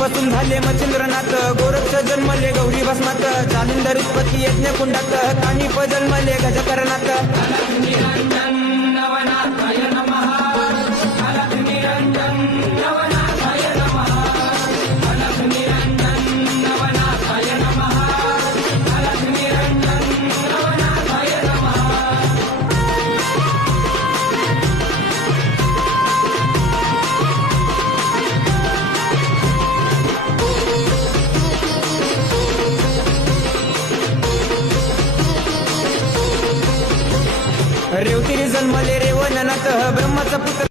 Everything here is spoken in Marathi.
पासून झाले मच्छिंद्रनाथ, गोरक्ष जन्मले गौरी भस्मात, जालिंदर उत्पत्ती यज्ञ कुंडात, कानिप जन्मले गजकरणात. रेवतिरी जन्मले रेवणनाथ, ब्रह्माचा पुत्र